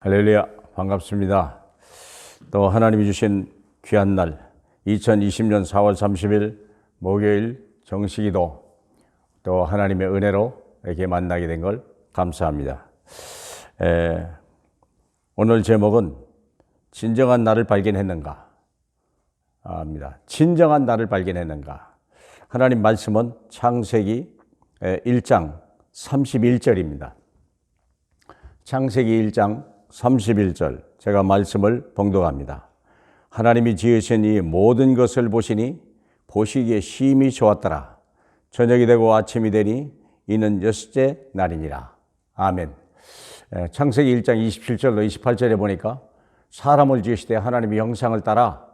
할렐루야, 반갑습니다. 또 하나님이 주신 귀한 날 2020년 4월 30일 목요일 정식기도 또 하나님의 은혜로 이렇게 만나게 된 걸 감사합니다. 오늘 제목은 진정한 나를 발견했는가 입니다. 진정한 나를 발견했는가. 하나님 말씀은 창세기 1장 31절입니다. 창세기 1장 31절 제가 말씀을 봉독합니다. 하나님이 지으신 이 모든 것을 보시니 보시기에 심히 좋았더라. 저녁이 되고 아침이 되니 이는 여섯째 날이니라. 아멘. 창세기 1장 27절로 28절에 보니까 사람을 지으시되 하나님의 형상을 따라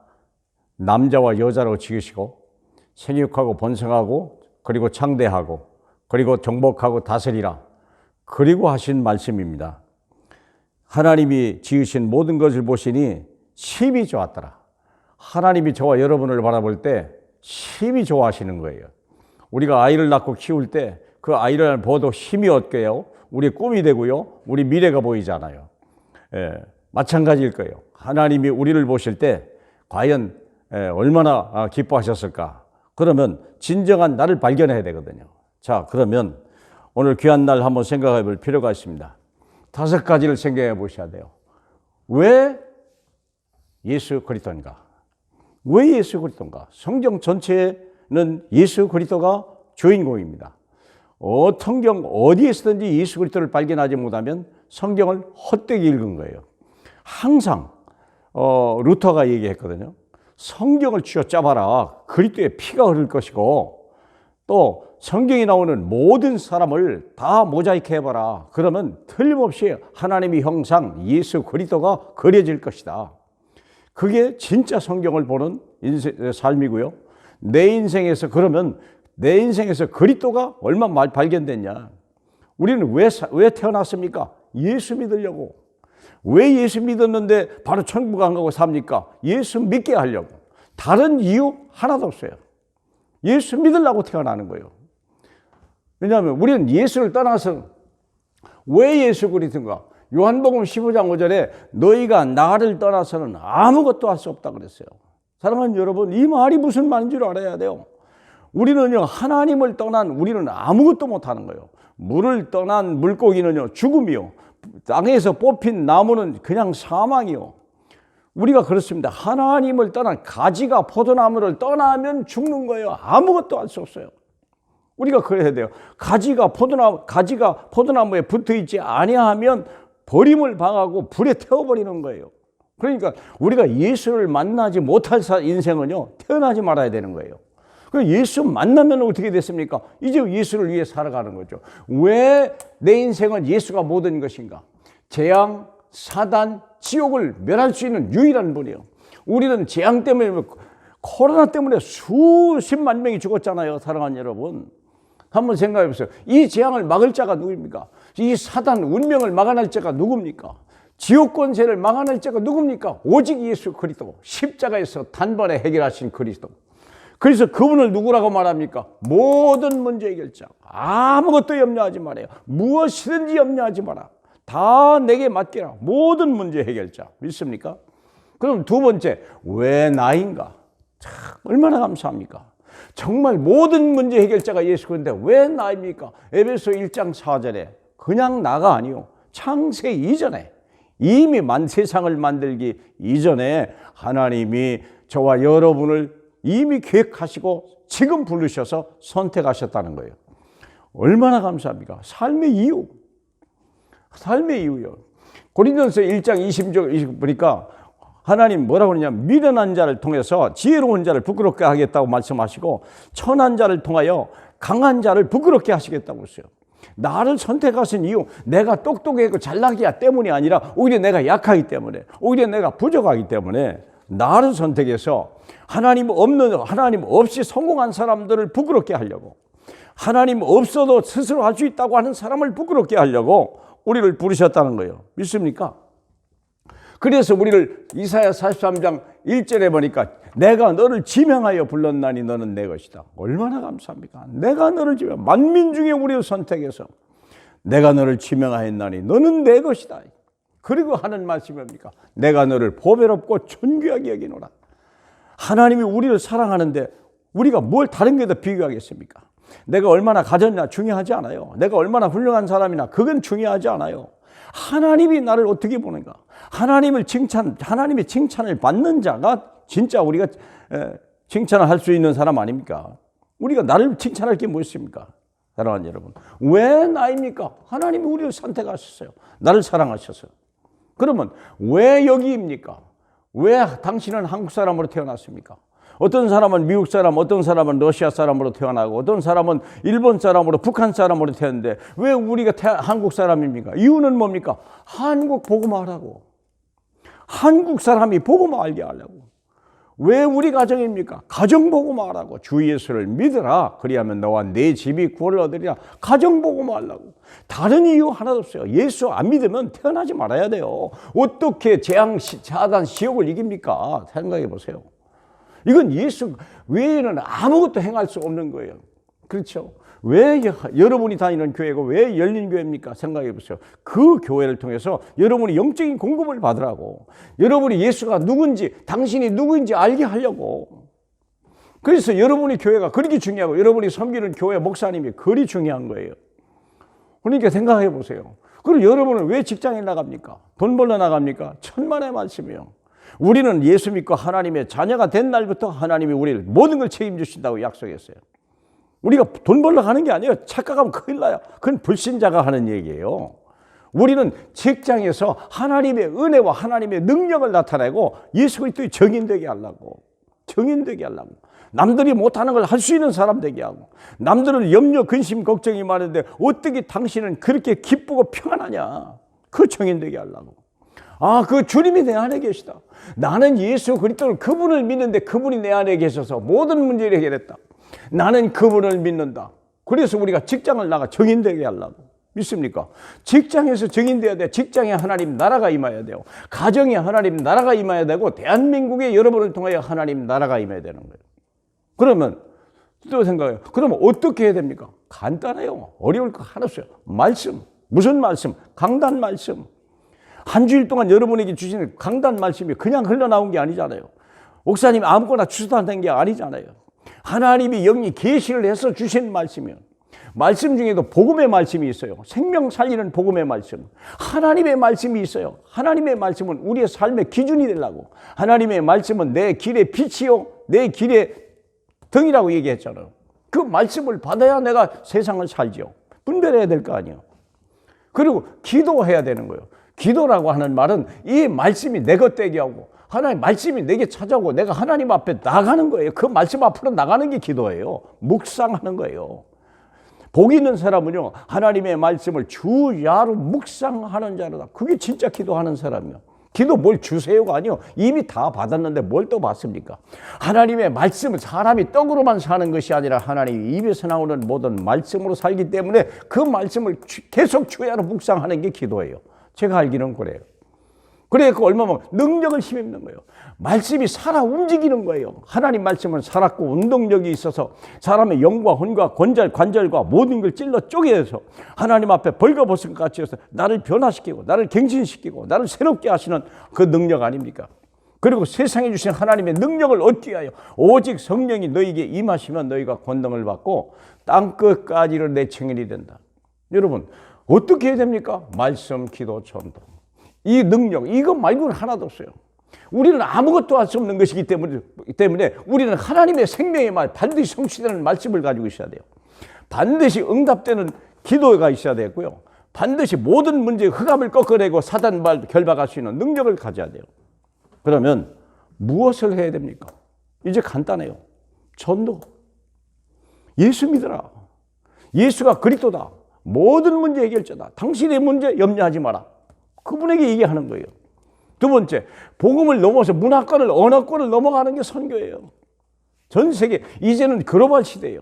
남자와 여자로 지으시고 생육하고 번성하고 그리고 창대하고 그리고 정복하고 다스리라. 그리고 하신 말씀입니다. 하나님이 지으신 모든 것을 보시니 심히 좋았더라. 하나님이 저와 여러분을 바라볼 때 심히 좋아하시는 거예요. 우리가 아이를 낳고 키울 때 그 아이를 보도 힘이 얻고요. 우리 꿈이 되고요. 우리 미래가 보이잖아요. 마찬가지일 거예요. 하나님이 우리를 보실 때 과연 얼마나 기뻐하셨을까. 그러면 진정한 나를 발견해야 되거든요. 자, 그러면 오늘 귀한 날 한번 생각해 볼 필요가 있습니다. 5가지를 생각해 보셔야 돼요. 왜 예수 그리스도인가? 왜 예수 그리스도인가? 성경 전체는 예수 그리스도가 주인공입니다. 성경 어디에서든지 예수 그리스도를 발견하지 못하면 성경을 헛되게 읽은 거예요. 항상 루터가 얘기했거든요. 성경을 쥐어짜봐라. 그리스도의 피가 흐를 것이고 또 성경에 나오는 모든 사람을 다 모자이크 해봐라. 그러면 틀림없이 하나님의 형상 예수 그리스도가 그려질 것이다. 그게 진짜 성경을 보는 삶이고요. 내 인생에서 그러면 내 인생에서 그리스도가 얼마나 발견됐냐. 우리는 왜 태어났습니까? 예수 믿으려고. 왜 예수 믿었는데 바로 천국 안 가고 삽니까? 예수 믿게 하려고. 다른 이유 하나도 없어요. 예수 믿으려고 태어나는 거예요. 왜냐하면 우리는 예수를 떠나서 왜 예수 그리스도인가? 요한복음 15장 5절에 너희가 나를 떠나서는 아무것도 할 수 없다 그랬어요. 사랑하는 여러분, 이 말이 무슨 말인 줄 알아야 돼요. 우리는요, 하나님을 떠난 우리는 아무것도 못하는 거예요. 물을 떠난 물고기는요, 죽음이요. 땅에서 뽑힌 나무는 그냥 사망이요. 우리가 그렇습니다. 하나님을 떠난 가지가 포도나무를 떠나면 죽는 거예요. 아무것도 할 수 없어요. 우리가 그래야 돼요. 가지가 포도나무에 붙어 있지 아니하면 버림을 당하고 불에 태워버리는 거예요. 그러니까 우리가 예수를 만나지 못할 인생은요, 태어나지 말아야 되는 거예요. 예수 만나면 어떻게 됐습니까? 이제 예수를 위해 살아가는 거죠. 왜 내 인생은 예수가 모든 것인가? 재앙, 사단, 지옥을 멸할 수 있는 유일한 분이에요. 우리는 재앙 때문에, 코로나 때문에 수십만 명이 죽었잖아요. 사랑하는 여러분. 한번 생각해 보세요. 이 재앙을 막을 자가 누굽니까? 이 사단 운명을 막아낼 자가 누굽니까? 지옥 권세를 막아낼 자가 누굽니까? 오직 예수 그리스도. 십자가에서 단번에 해결하신 그리스도. 그래서 그분을 누구라고 말합니까? 모든 문제 해결자. 아무것도 염려하지 말아요. 무엇이든지 염려하지 마라. 다 내게 맡기라. 모든 문제 해결자. 믿습니까? 그럼 두 번째, 왜 나인가? 참 얼마나 감사합니까? 정말 모든 문제 해결자가 예수 그런데 왜 나입니까? 에베소 1장 4절에 그냥 나가 아니요. 창세 이전에 이미 세상을 만들기 이전에 하나님이 저와 여러분을 이미 계획하시고 지금 부르셔서 선택하셨다는 거예요. 얼마나 감사합니까? 삶의 이유요. 고린도전서 1장 20절 보니까 하나님 뭐라고 그러냐면 미련한 자를 통해서 지혜로운 자를 부끄럽게 하겠다고 말씀하시고 천한 자를 통하여 강한 자를 부끄럽게 하시겠다고 했어요. 나를 선택하신 이유, 내가 똑똑하고 잘나기야 때문이 아니라 오히려 내가 약하기 때문에, 오히려 내가 부족하기 때문에 나를 선택해서 하나님 없이 성공한 사람들을 부끄럽게 하려고, 하나님 없어도 스스로 할 수 있다고 하는 사람을 부끄럽게 하려고 우리를 부르셨다는 거예요. 믿습니까? 그래서 우리를 이사야 43장 1절에 보니까 내가 너를 지명하여 불렀나니 너는 내 것이다. 얼마나 감사합니까? 내가 너를 만민 중에 우리를 선택해서 내가 너를 지명하였나니 너는 내 것이다. 그리고 하는 말씀이 뭡니까? 내가 너를 보배롭고 존귀하게 여기노라. 하나님이 우리를 사랑하는데 우리가 뭘 다른 게더 비교하겠습니까? 내가 얼마나 가졌냐 중요하지 않아요. 내가 얼마나 훌륭한 사람이나 그건 중요하지 않아요. 하나님이 나를 어떻게 보는가? 하나님이 칭찬을 받는 자가 진짜 우리가 칭찬을 할 수 있는 사람 아닙니까? 우리가 나를 칭찬할 게 무엇입니까? 사랑하는 여러분, 왜 나입니까? 하나님이 우리를 선택하셨어요. 나를 사랑하셨어요. 그러면 왜 여기입니까? 왜 당신은 한국 사람으로 태어났습니까? 어떤 사람은 미국 사람, 어떤 사람은 러시아 사람으로 태어나고, 어떤 사람은 일본 사람으로, 북한 사람으로 태어났는데 왜 우리가 한국 사람입니까? 이유는 뭡니까? 한국 복음화라고. 한국 사람이 복음화 알게 하려고. 왜 우리 가정입니까? 가정 복음화라고. 주 예수를 믿으라. 그리하면 너와 내 집이 구원을 얻으리라. 가정 복음화하려고. 다른 이유 하나도 없어요. 예수 안 믿으면 태어나지 말아야 돼요. 어떻게 재앙, 사단, 지옥을 이깁니까? 생각해 보세요. 이건 예수 외에는 아무것도 행할 수 없는 거예요. 그렇죠? 왜 여러분이 다니는 교회가 왜 열린 교회입니까? 생각해 보세요. 그 교회를 통해서 여러분이 영적인 공급을 받으라고. 여러분이 예수가 누군지, 당신이 누구인지 알게 하려고. 그래서 여러분이 교회가 그렇게 중요하고 여러분이 섬기는 교회 목사님이 그리 중요한 거예요. 그러니까 생각해 보세요. 그리고 여러분은 왜 직장에 나갑니까? 돈 벌러 나갑니까? 천만의 말씀이요. 우리는 예수 믿고 하나님의 자녀가 된 날부터 하나님이 우리를 모든 걸 책임주신다고 약속했어요. 우리가 돈 벌러 가는 게 아니에요. 착각하면 큰일 나요. 그건 불신자가 하는 얘기예요. 우리는 직장에서 하나님의 은혜와 하나님의 능력을 나타내고 예수 그리스도의 정인되게 하려고. 정인되게 하려고. 남들이 못하는 걸 할 수 있는 사람 되게 하고. 남들은 염려, 근심, 걱정이 많은데 어떻게 당신은 그렇게 기쁘고 평안하냐. 그 정인되게 하려고. 아, 그 주님이 내 안에 계시다. 나는 예수 그리스도를 그분을 믿는데 그분이 내 안에 계셔서 모든 문제를 해결했다. 나는 그분을 믿는다. 그래서 우리가 직장을 나가 정인되게 하려고. 믿습니까? 직장에서 정인되어야 돼. 직장에 하나님 나라가 임해야 돼요. 가정에 하나님 나라가 임해야 되고 대한민국에 여러분을 통하여 하나님 나라가 임해야 되는 거예요. 그러면 또 생각해요. 그러면 어떻게 해야 됩니까? 간단해요. 어려울 거 하나 없어요. 말씀. 무슨 말씀? 강단 말씀. 한 주일 동안 여러분에게 주시는 강단 말씀이 그냥 흘러나온 게 아니잖아요. 목사님이 아무거나 추수한 게 아니잖아요. 하나님이 영이 계시를 해서 주신 말씀이요. 말씀 중에도 복음의 말씀이 있어요. 생명 살리는 복음의 말씀. 하나님의 말씀이 있어요. 하나님의 말씀은 우리의 삶의 기준이 되려고. 하나님의 말씀은 내 길의 빛이요 내 길의 등이라고 얘기했잖아요. 그 말씀을 받아야 내가 세상을 살죠. 분별해야 될 거 아니에요. 그리고 기도해야 되는 거예요. 기도라고 하는 말은 이 말씀이 내 것 되게 하고 하나님 말씀이 내게 찾아오고 내가 하나님 앞에 나가는 거예요. 그 말씀 앞으로 나가는 게 기도예요. 묵상하는 거예요. 복 있는 사람은요, 하나님의 말씀을 주야로 묵상하는 자로다. 그게 진짜 기도하는 사람이요. 기도 뭘 주세요가 아니요. 이미 다 받았는데 뭘 또 받습니까? 하나님의 말씀은 사람이 떡으로만 사는 것이 아니라 하나님 입에서 나오는 모든 말씀으로 살기 때문에 그 말씀을 계속 주야로 묵상하는 게 기도예요. 제가 알기는 그래요. 그래, 그 얼마면 능력을 힘입는 거예요. 말씀이 살아 움직이는 거예요. 하나님 말씀은 살았고 운동력이 있어서 사람의 영과 혼과 관절과 모든 걸 찔러 쪼개서 하나님 앞에 벌거벗은 것 같이 해서 나를 변화시키고 나를 갱신시키고 나를 새롭게 하시는 그 능력 아닙니까? 그리고 세상에 주신 하나님의 능력을 얻기 위하여 오직 성령이 너희에게 임하시면 너희가 권능을 받고 땅끝까지를 내 증인이 된다. 여러분, 어떻게 해야 됩니까? 말씀, 기도, 전도. 이 능력, 이거 말고는 하나도 없어요. 우리는 아무것도 할 수 없는 것이기 때문에 우리는 하나님의 생명의 말, 반드시 성취되는 말씀을 가지고 있어야 돼요. 반드시 응답되는 기도가 있어야 되고요. 반드시 모든 문제의 흑암을 꺾어내고 사단발 결박할 수 있는 능력을 가져야 돼요. 그러면 무엇을 해야 됩니까? 이제 간단해요. 전도. 예수 믿어라. 예수가 그리스도다. 모든 문제 해결자다. 당신의 문제 염려하지 마라. 그분에게 얘기하는 거예요. 두 번째, 복음을 넘어서 문화권을 언어권을 넘어가는 게 선교예요. 전 세계, 이제는 글로벌 시대예요.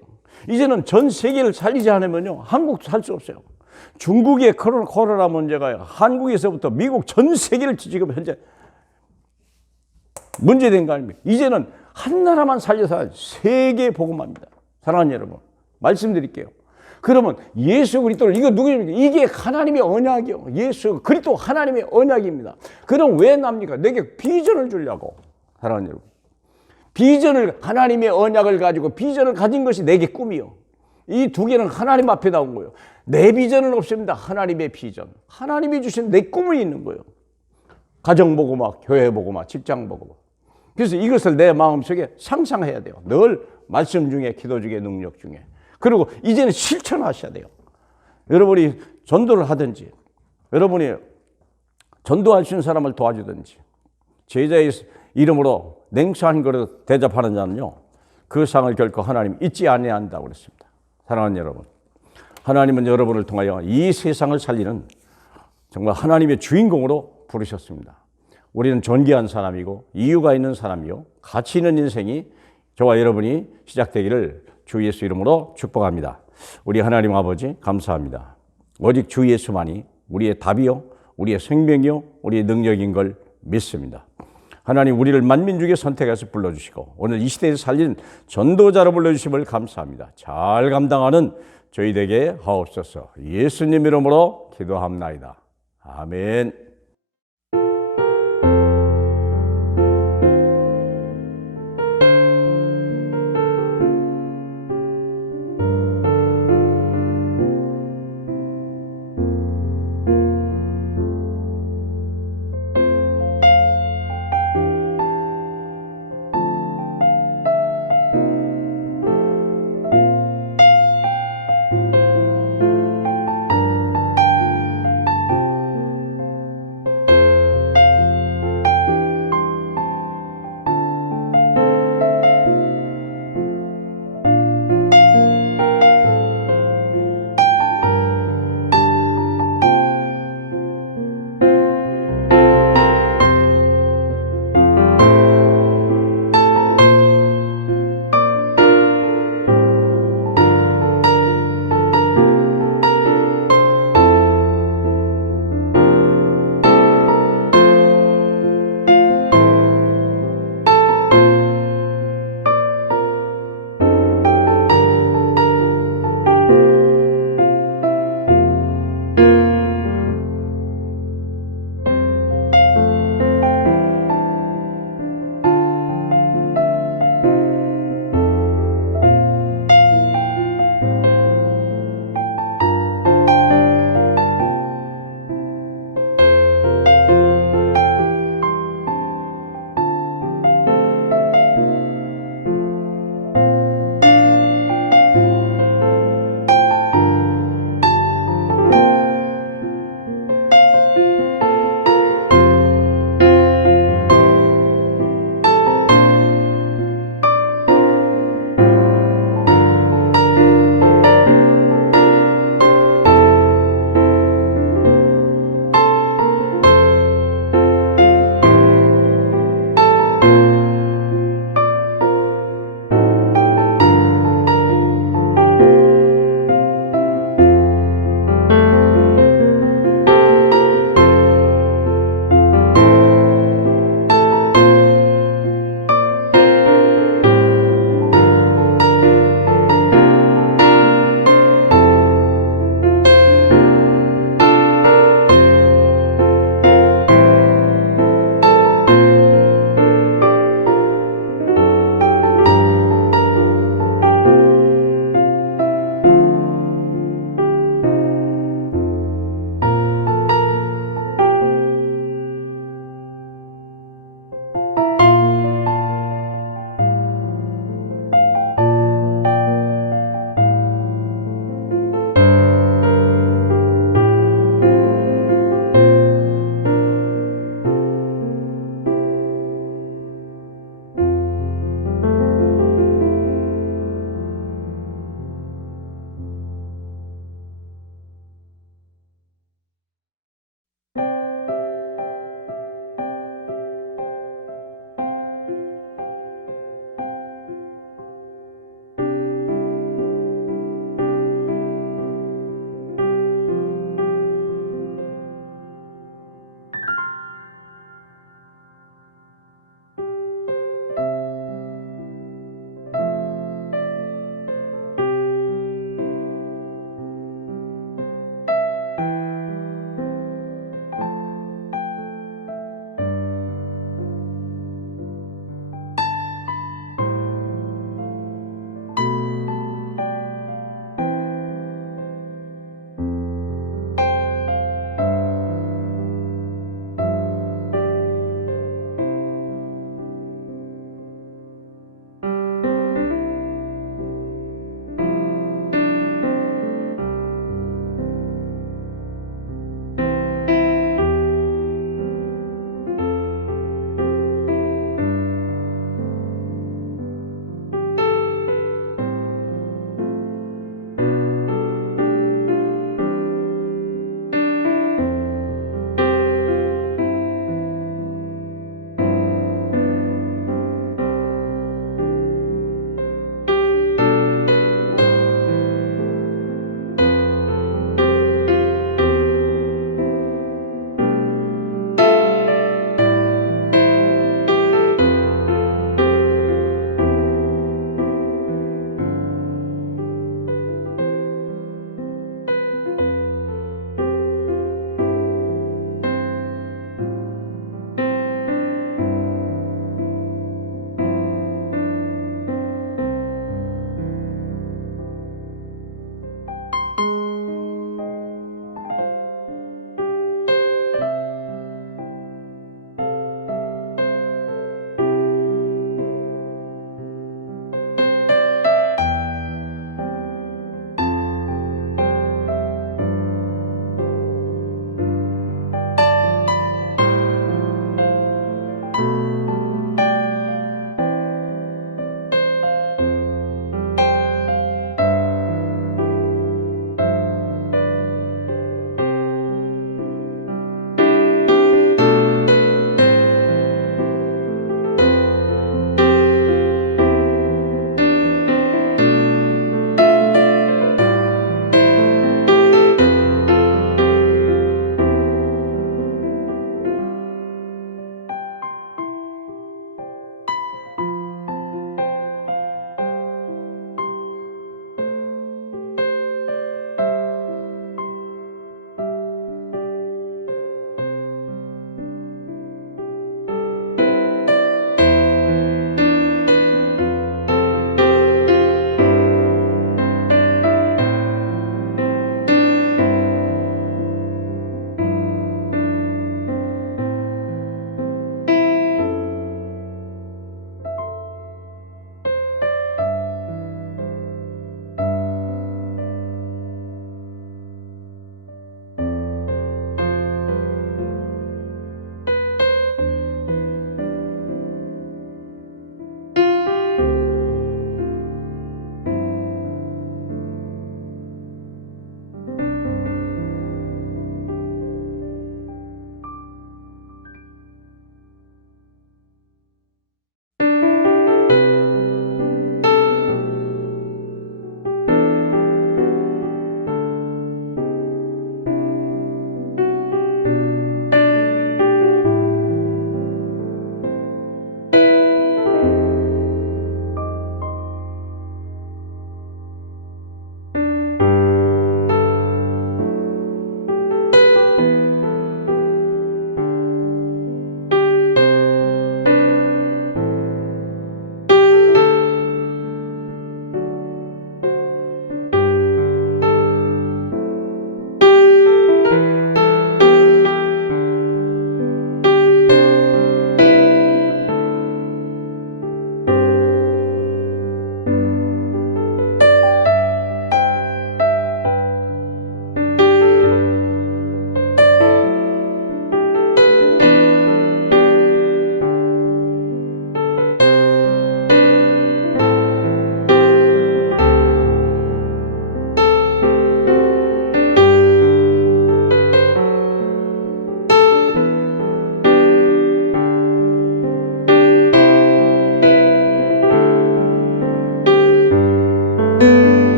이제는 전 세계를 살리지 않으면요, 한국도 살 수 없어요. 중국의 코로나 문제가 한국에서부터 미국 전 세계를 지금 현재 문제된 거 아닙니까? 이제는 한 나라만 살려서 세계 복음화입니다. 사랑하는 여러분, 말씀드릴게요. 그러면 예수 그리스도를, 이거 누구입니까? 이게 하나님의 언약이요. 예수 그리스도 하나님의 언약입니다. 그럼 왜 납니까? 내게 비전을 주려고. 사랑하는 여러분, 비전을, 하나님의 언약을 가지고 비전을 가진 것이 내게 꿈이요. 이 두 개는 하나님 앞에 나온 거예요. 내 비전은 없습니다. 하나님의 비전, 하나님이 주신 내 꿈이 있는 거예요. 가정 보고 막, 교회 보고 막, 직장 보고 막. 그래서 이것을 내 마음속에 상상해야 돼요. 늘 말씀 중에, 기도 중에, 능력 중에. 그리고 이제는 실천하셔야 돼요. 여러분이 전도를 하든지, 여러분이 전도할 수 있는 사람을 도와주든지, 제자의 이름으로 냉수 한 그릇 대접하는 자는요, 그 상을 결코 하나님 잊지 아니한다고 그랬습니다. 사랑하는 여러분, 하나님은 여러분을 통하여 이 세상을 살리는 정말 하나님의 주인공으로 부르셨습니다. 우리는 존귀한 사람이고 이유가 있는 사람이요, 가치 있는 인생이 저와 여러분이 시작되기를 주 예수 이름으로 축복합니다. 우리 하나님 아버지 감사합니다. 오직 주 예수만이 우리의 답이요, 우리의 생명이요, 우리의 능력인 걸 믿습니다. 하나님, 우리를 만민 중에 선택해서 불러주시고 오늘 이 시대에 살린 전도자로 불러주심을 감사합니다. 잘 감당하는 저희 되게 하옵소서. 예수님 이름으로 기도합나이다. 아멘.